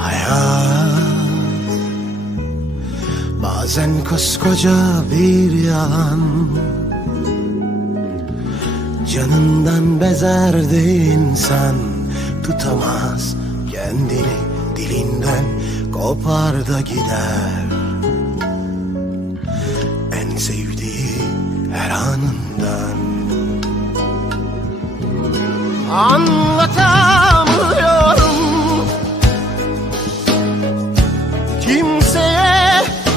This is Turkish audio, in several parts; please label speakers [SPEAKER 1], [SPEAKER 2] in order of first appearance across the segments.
[SPEAKER 1] Hayat. Bazen koskoca bir yalan. Canından bezerdi insan. Tutamaz kendini dilinden. Kopar da gider. En sevdiği her anından. Anlatamam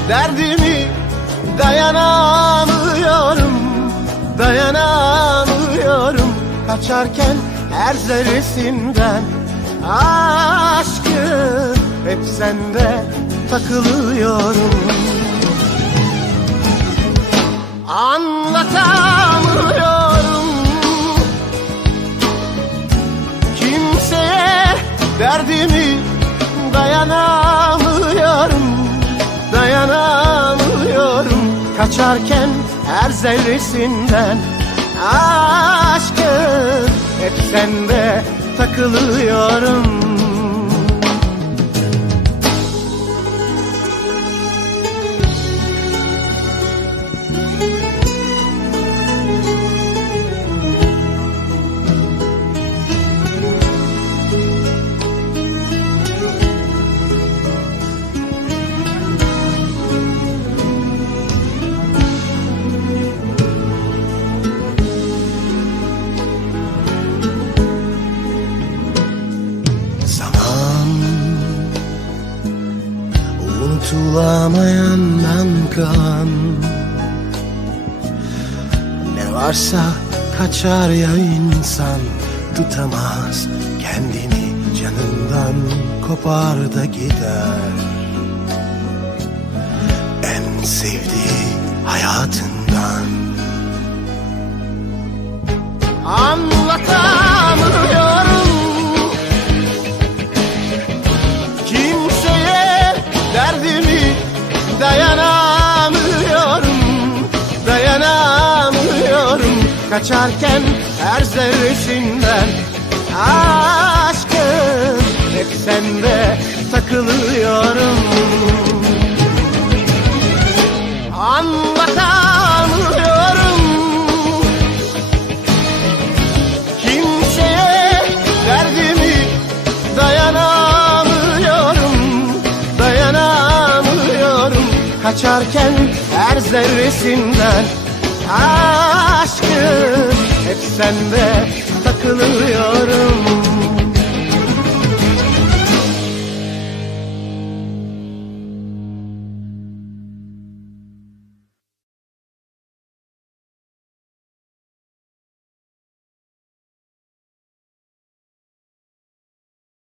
[SPEAKER 1] derdimi dayanamıyorum Dayanamıyorum. Kaçarken her zerresinden Aşkım hep sende takılıyorum. Anlatamıyorum. Kimseye derdimi Kaçarken her zerresinden Aşkım hep sende takılıyorum Unutulamayandan kalan Ne varsa kaçar ya insan Tutamaz kendini canından Kopar da gider. En sevdiği hayatından. Anlatamıyorum Kaçarken her zerresinden Aşkım hep sende takılıyorum. Anlatamıyorum Kimseye derdimi dayanamıyorum Dayanamıyorum. Kaçarken her zerresinden Aşkım hep sende takılıyor